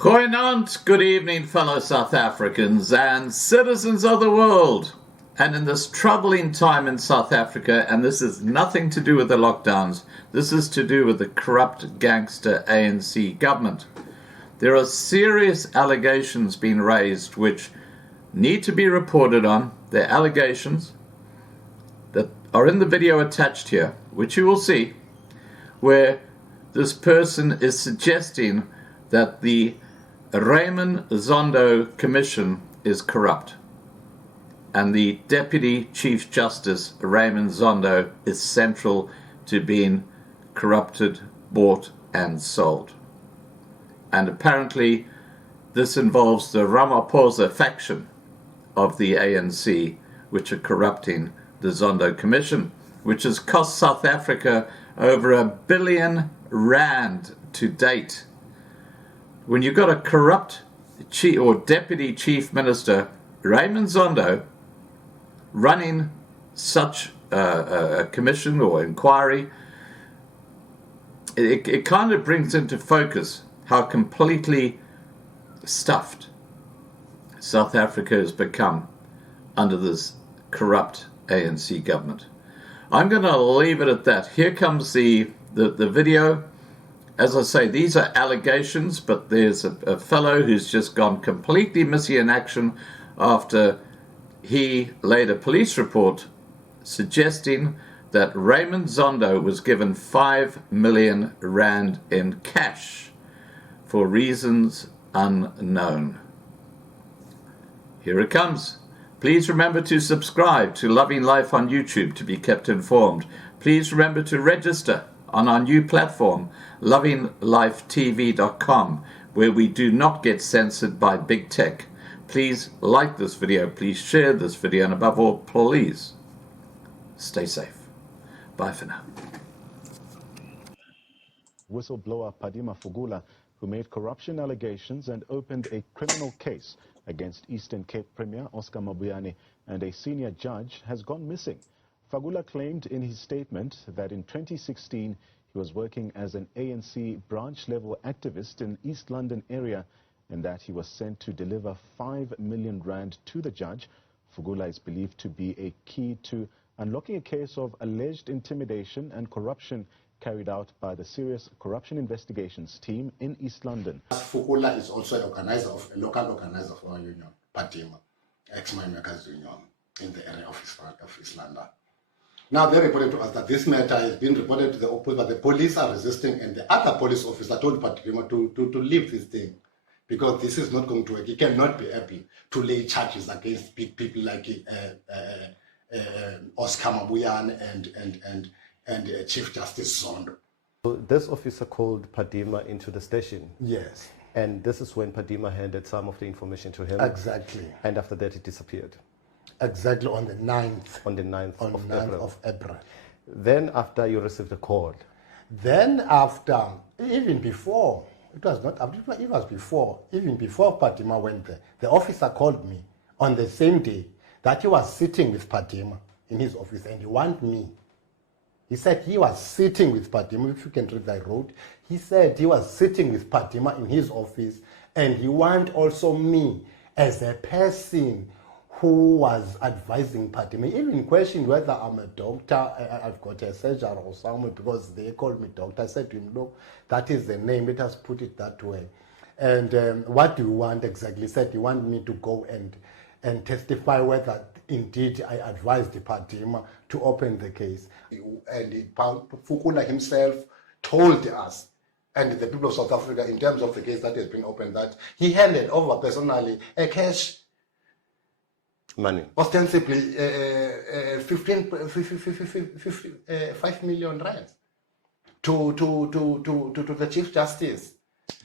Goeienaand, good evening, fellow South Africans and citizens of the world. And in this troubling time in South Africa, and this is nothing to do with the lockdowns, this is to do with the corrupt gangster ANC government. There are serious allegations being raised which need to be reported on. They're allegations that are in the video attached here, which you will see, where this person is suggesting that the Raymond Zondo Commission is corrupt, and the Deputy Chief Justice Raymond Zondo is central to being corrupted, bought and sold. And apparently this involves the Ramaphosa faction of the ANC, which are corrupting the Zondo Commission, which has cost South Africa over R1 billion to date. When you've got a corrupt Deputy Chief Minister, Raymond Zondo, running such a commission or inquiry, it kind of brings into focus how completely stuffed South Africa has become under this corrupt ANC government. I'm going to leave it at that. Here comes the video. As I say, these are allegations, but there's a fellow who's just gone completely missing in action after he laid a police report suggesting that Raymond Zondo was given R5 million in cash for reasons unknown. Here it comes. Please remember to subscribe to Loving Life on YouTube to be kept informed. Please remember to register on our new platform, lovinglifetv.com, where we do not get censored by big tech. Please like this video, please share this video, and above all, please stay safe. Bye for now. Whistleblower Padima Fugula, who made corruption allegations and opened a criminal case against Eastern Cape Premier Oscar Mabuyane and a senior judge, has gone missing. Fugula claimed in his statement that in 2016 he was working as an ANC branch-level activist in East London area and that he was sent to deliver R5 million to the judge. Fugula is believed to be a key to unlocking a case of alleged intimidation and corruption carried out by the Serious Corruption Investigations Team in East London. Fugula is also a local organizer for our union, Padima, ex-mine workers union, in the area of East London. Now they reported to us that this matter has been reported to the police, but the police are resisting, and the other police officer told Padima to leave this thing because this is not going to work. He cannot be happy to lay charges against big people like Oscar Mabuyane and Chief Justice Zondo. So this officer called Padima into the station. Yes. And this is when Padima handed some of the information to him. Exactly. And after that, he disappeared. Exactly, on the 9th. On the 9th of April. Then after you received a call. Then after, even before, it was before Padima went there, the officer called me on the same day that he was sitting with Padima in his office and he wanted me. He said he was sitting with Padima, if you can read that road. He said he was sitting with Padima in his office and he wanted also me as a person who was advising Padima. Even questioned whether I'm a doctor, I've got a surgeon or something, because they called me doctor. I said to him, look, that is the name, let us put it that way. And what do you want exactly? He said he wanted me to go and testify whether indeed I advised Padima to open the case. And Fugula himself told us, and the people of South Africa, in terms of the case that has been opened, that he handed over personally a cash money, ostensibly 5 million rands to the Chief Justice.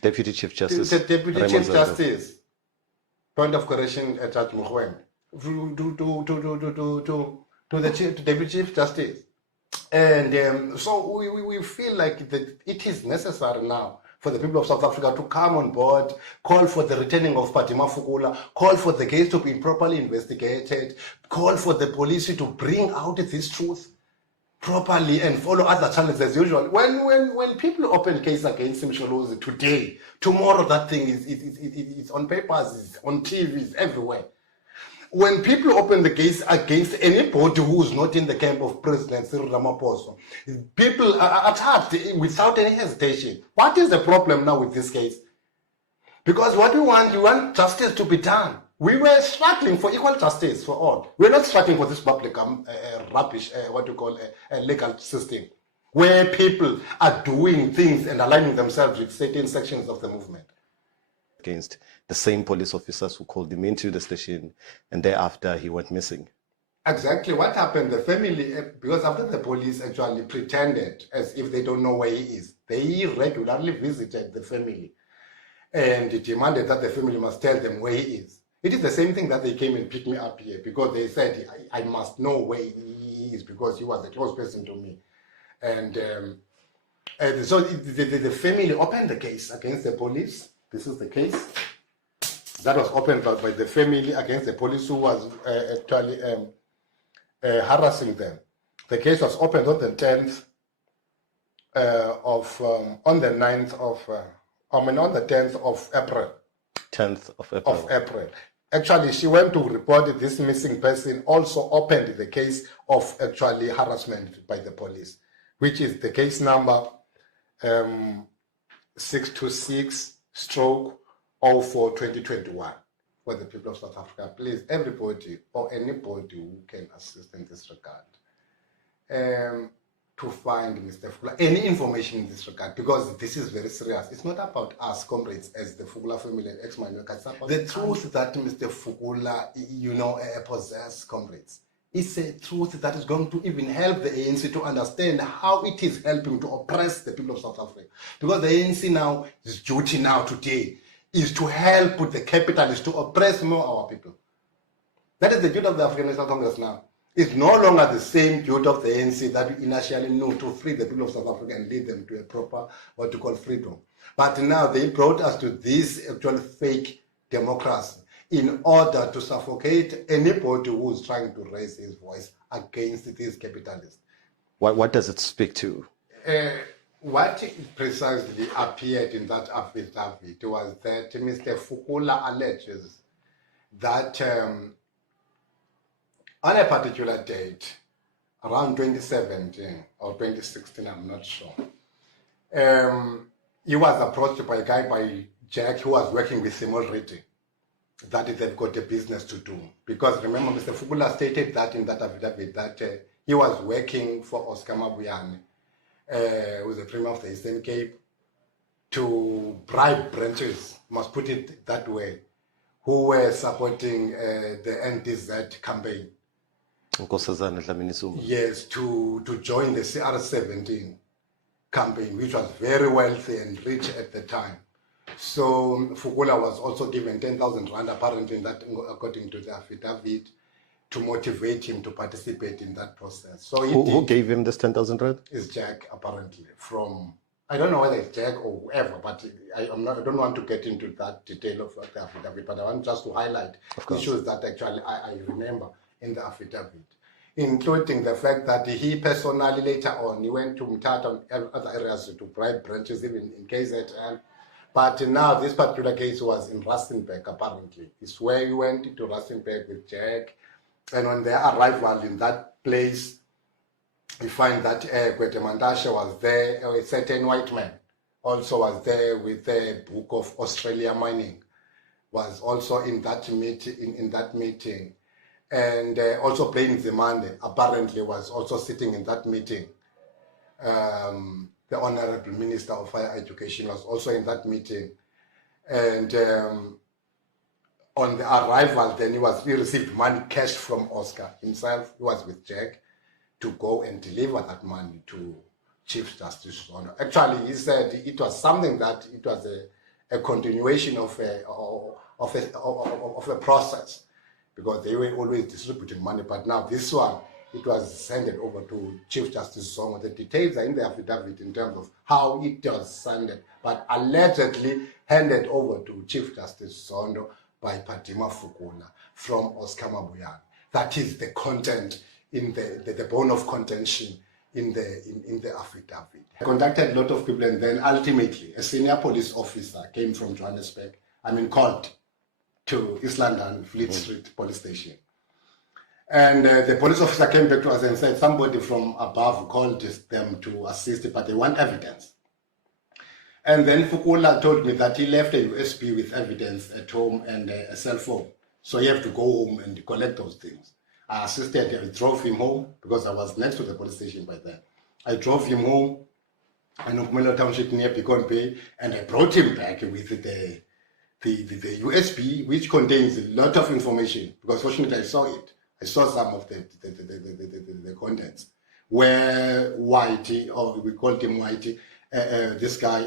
Deputy Chief Justice. The Deputy Raymond Chief Zondo. Justice. Point of correction, Judge Mugwen. To the Deputy Chief Justice. And so we feel like that it is necessary now for the people of South Africa to come on board, call for the returning of Padima Fugula, call for the case to be properly investigated, call for the police to bring out this truth properly and follow other channels as usual. When people open case against Msholozi today, tomorrow that thing is on papers, it's on TV, it's everywhere. When people open the case against anybody who's not in the camp of President Cyril Ramaphosa, people are attacked without any hesitation. What is the problem now with this case? Because what we want justice to be done. We were struggling for equal justice for all. We're not struggling for this public rubbish, legal system, where people are doing things and aligning themselves with certain sections of the movement. Against the same police officers who called him into the station, and thereafter he went missing. Exactly what happened, the family, because after the police actually pretended as if they don't know where he is, they regularly visited the family and demanded that the family must tell them where he is. It is the same thing that they came and picked me up here because they said, I must know where he is because he was a close person to me. And so the family opened the case against the police. This is the case that was opened by the family against the police who was actually harassing them. The case was opened on the 10th on the 10th of April. 10th of April. Actually, she went to report this missing person, also opened the case of actually harassment by the police, which is the case number 626/04/2021 for the people of South Africa. Please, everybody or anybody who can assist in this regard, to find Mr. Fugula, any information in this regard, because this is very serious. It's not about us, comrades, as the Fugula family and ex-Manuel. The truth that Mr. Fugula, possesses, comrades, is a truth that is going to even help the ANC to understand how it is helping to oppress the people of South Africa. Because the ANC now, its duty now today, is to help with the capitalists to oppress more our people. That is the duty of the African National Congress now. It's no longer the same duty of the ANC that we initially knew to free the people of South Africa and lead them to a proper, what you call, freedom. But now they brought us to this actual fake democracy in order to suffocate anybody who's trying to raise his voice against these capitalists. What does it speak to? What precisely appeared in that affidavit was that Mr. Fugula alleges that on a particular date, around 2017 or 2016, I'm not sure, he was approached by a guy by Jack who was working with him already, that they've got a business to do. Because remember, Mr. Fugula stated that in that affidavit that he was working for Oscar Mabuyane, who was the Premier of the Eastern Cape, to bribe branches, must put it that way, who were supporting the NDZ campaign. Yes, to join the CR17 campaign, which was very wealthy and rich at the time. So Fugula was also given 10,000 rand, apparently, that, according to the affidavit, to motivate him to participate in that process. So who gave him this 10,000 rand? Is Jack, apparently, from, I don't know whether it's Jack or whoever, but I don't want to get into that detail of the affidavit, but I want just to highlight issues that actually I remember in the affidavit, including the fact that he personally later on, he went to Mthatha and other areas to bribe branches, even in KZN. But now this particular case was in Rustenburg, apparently. It's where he went to Rustenburg with Jack, and on their arrival in that place, we find that Gwede Mantashe was there, a certain white man also was there with a book of Australia mining, was also in that meeting, and also playing the money, apparently was also sitting in that meeting. The Honorable Minister of Higher Education was also in that meeting. And on the arrival, then he received money cash from Oscar himself. He was with Jack to go and deliver that money to Chief Justice Zondo. Actually, he said it was something that it was a continuation of a process, because they were always distributing money. But now this one, it was handed over to Chief Justice Zondo. The details are in the affidavit in terms of how it was handed, but allegedly handed over to Chief Justice Zondo by Padima Fugula from Oscar Mabuyane. That is the content in the bone of contention in the affidavit. I contacted a lot of people, and then ultimately a senior police officer came from Johannesburg, called to East London Fleet Street Police Station. And the police officer came back to us and said somebody from above called them to assist, but they want evidence. And then Fukula told me that he left a USB with evidence at home and a cell phone. So you have to go home and collect those things. I assisted, I drove him home because I was next to the police station by then. I drove him home, Anokumelo Township near Picon Bay, and I brought him back with the USB, which contains a lot of information, because fortunately I saw it. I saw some of the contents, where Whitey, or we called him Whitey, this guy...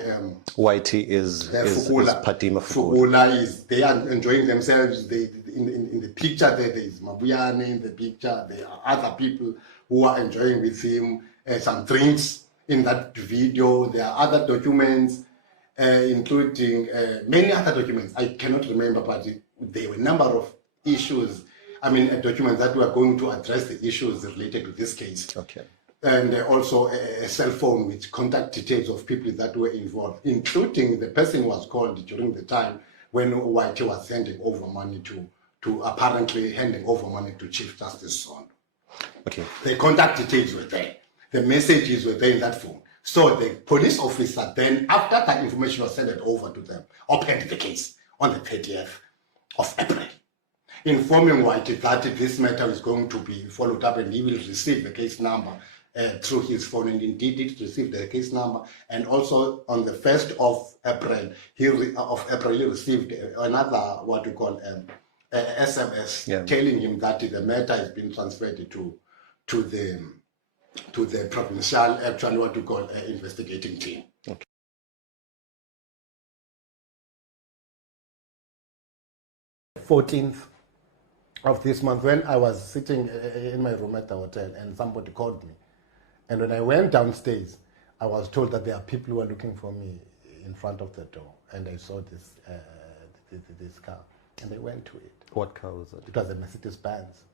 Whitey is Padima Fukula. They are enjoying themselves. In the picture there is Mabuyane in the picture. There are other people who are enjoying with him, some drinks in that video. There are other documents, including many other documents. I cannot remember, but there were a number of issues. Documents that were going to address the issues related to this case. Okay. And also a cell phone with contact details of people that were involved, including the person who was called during the time when Whitey was handing over money apparently handing over money to Chief Justice Zondo. Okay. The contact details were there. The messages were there in that phone. So the police officer then, after that information was sent over to them, opened the case on the 30th of April, informing Whitey that this matter is going to be followed up and he will receive the case number through his phone, and indeed he received the case number. And also on the 1st of April, he received another, what we call SMS, telling him that the matter has been transferred to the provincial, actually what we call investigating team. Okay. th of this month, when I was sitting in my room at the hotel and somebody called me. And when I went downstairs, I was told that there are people who are looking for me in front of the door. And I saw this car, and I went to it. What car was it? It was a Mercedes-Benz.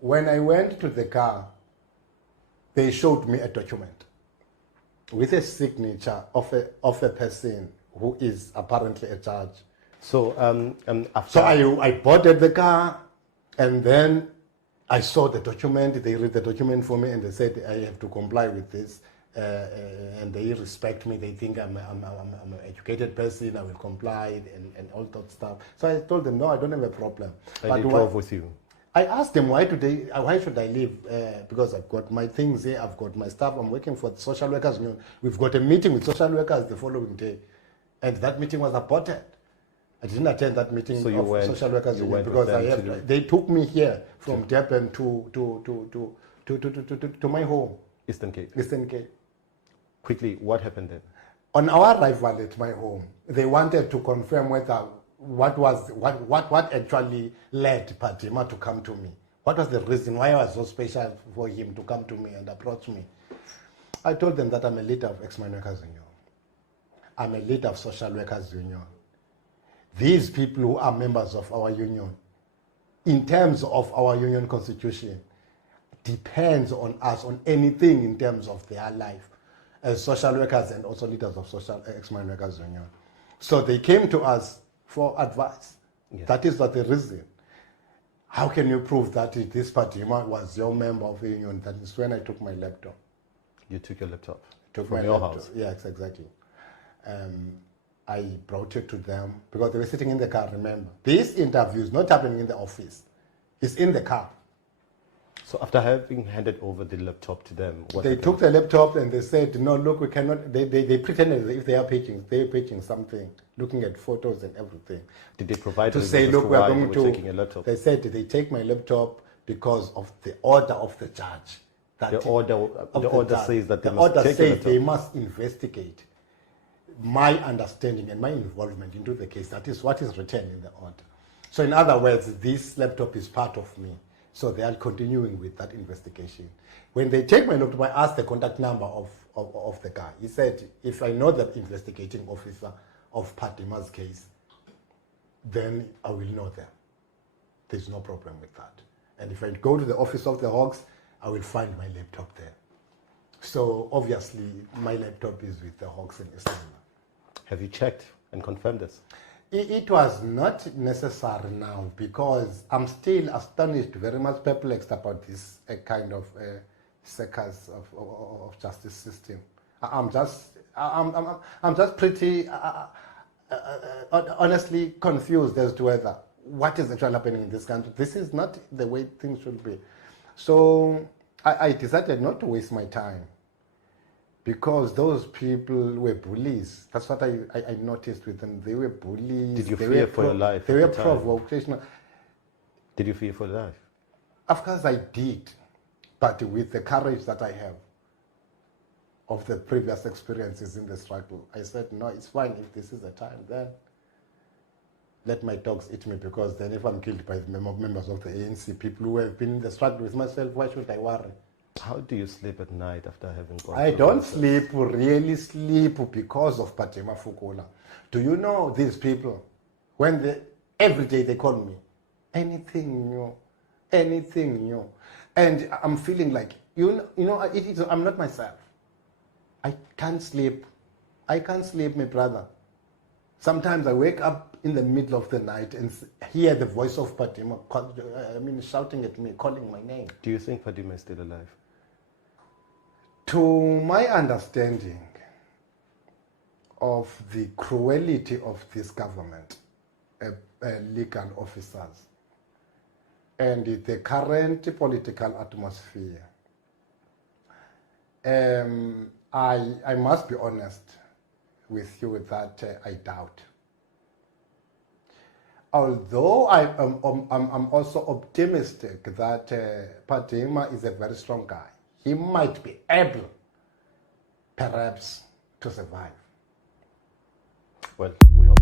When I went to the car, they showed me a document with a signature of a person who is apparently a judge. So I boarded the car, and then I saw the document. They read the document for me, and they said I have to comply with this, and they respect me. They think I'm an educated person. I will comply and all that stuff. So I told them, no, I don't have a problem. And they drove with you. I asked them, why should I leave? Because I've got my things here, I've got my stuff. I'm working for the social workers union. We've got a meeting with social workers the following day, and that meeting was aborted. I didn't attend that meeting of social workers union because they took me here from Durban to my home. Eastern Cape. Eastern Cape. Quickly, what happened then? On our arrival at my home, they wanted to confirm whether what actually led Padima to come to me. What was the reason why I was so special for him to come to me and approach me? I told them that I'm a leader of Ex-Mine Workers Union. I'm a leader of Social Workers Union. These people who are members of our union, in terms of our union constitution, depends on us on anything in terms of their life as social workers and also leaders of social Ex-Mine Workers Union. So they came to us for advice. Yes. That is not the reason. How can you prove that this Padima was your member of the union? That is when I took my laptop. You took your laptop From your house? Yes, exactly. I brought it to them because they were sitting in the car, remember. This interview is not happening in the office. It's in the car. So after having handed over the laptop to them, they took the laptop and they said, no, look, we cannot. They pretended as if they are paging something, looking at photos and everything. Did they provide to say, look, we are going to taking a laptop? They said they take my laptop because of the order of the judge. The order says that they must investigate my understanding and my involvement into the case. That is what is written in the order. So in other words, this laptop is part of me. So they are continuing with that investigation. When they take my laptop, I asked the contact number of the guy. He said, if I know the investigating officer of Padima's case, then I will know them. There's no problem with that. And if I go to the office of the Hawks, I will find my laptop there. So obviously, my laptop is with the Hawks in Istanbul. Have you checked and confirmed this? It was not necessary now because I'm still astonished, very much perplexed about this kind of circus of justice system. I'm just pretty honestly confused as to whether what is actually happening in this country. This is not the way things should be. So I decided not to waste my time because those people were bullies. That's what I noticed with them. They were bullies. Did you fear for your life? They were provocational. Did you fear for your life? Of course I did, but with the courage that I have of the previous experiences in the struggle, I said, no, it's fine. If this is the time, then let my dogs eat me, because then if I'm killed by the members of the ANC, people who have been in the struggle with myself, why should I worry? How do you sleep at night after having gone I through don't this? really sleep because of Patima Fukula. Do you know these people, every day they call me, anything new. And I'm feeling like, I'm not myself. I can't sleep, my brother. Sometimes I wake up in the middle of the night and hear the voice of Patima shouting at me, calling my name. Do you think Fatima is still alive? To my understanding of the cruelty of this government, legal officers, and the current political atmosphere, I must be honest with you that I doubt. Although I'm also optimistic that Patima is a very strong guy. He might be able, perhaps, to survive. Well, we hope